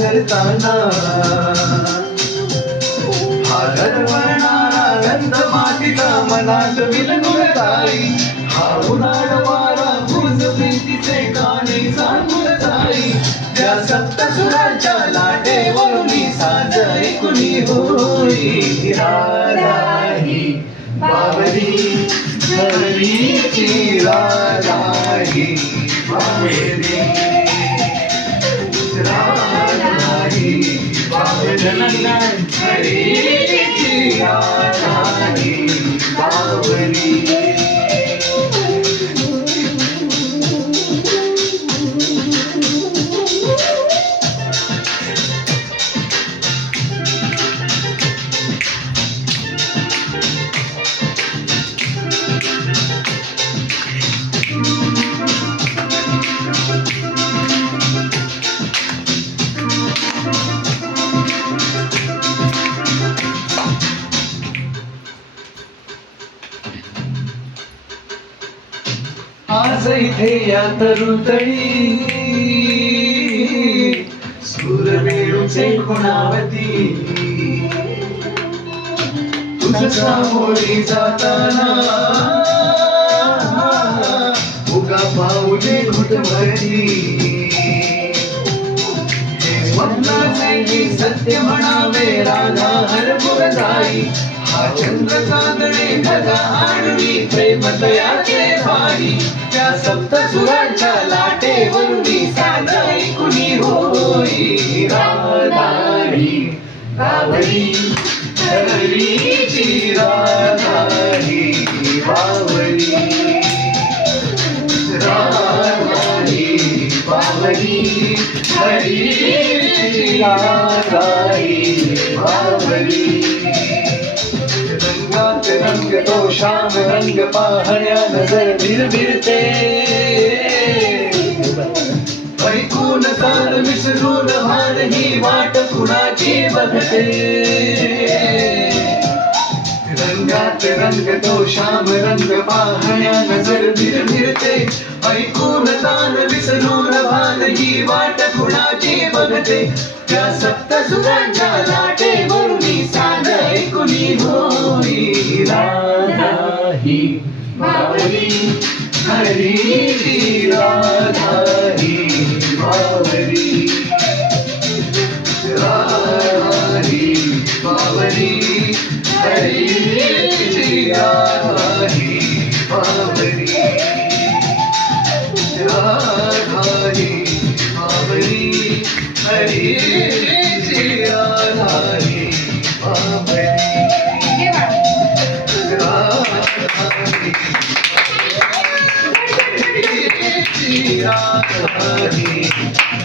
करताना हा गरवणारा गंध मातीचा मनात विलगुलताई हा उन्हाळ वारा भुज प्रीतीचे गाणे सांगून जाई त्या सप्तसुरांच्या लाटेवरुनी साज ऐकुनी होई राधा ही बावरी हरीची राधा ही बावरी राधा ही बावरी हरीची राधा ही बावरी आज इथे या तरुतळी सूरवेळूचे खुणावती तुझ सामोरी जाताना उगा पाऊले घुटमळती स्वप्नाचे की सत्य म्हणावे राधा हरभुर जाई हा चंद्र चांदणे ढगा आडवी प्रेम दयाचे भाई त्या सप्तसुरांच्या लाटेवरुनी साज ऐकुनी होई राधा ही बावरी हरीची राधा ही बावरी राधा ही बावरी हरीची राधा ही बावरी रंगात रंग तो श्याम रंग पाहण्या नजर भिरभिरते ऐकून ताल विसरून भान ही वाट कुणाची बघते रंगात रंग तो श्याम रंग पाहण्या नजर भिरभिरते ऐकून ताल विसरून भान ही वाट कुणाची बघते त्या सप्तसुरांच्या लाटेवरुनी साज ऐकुनी होई राधा ही बावरी हरीची राधा ही बावरी राधा ही बावरी हरीची राधा ही बावरी राधा ही बावरी हरीची राधा ही बावरी राधा ही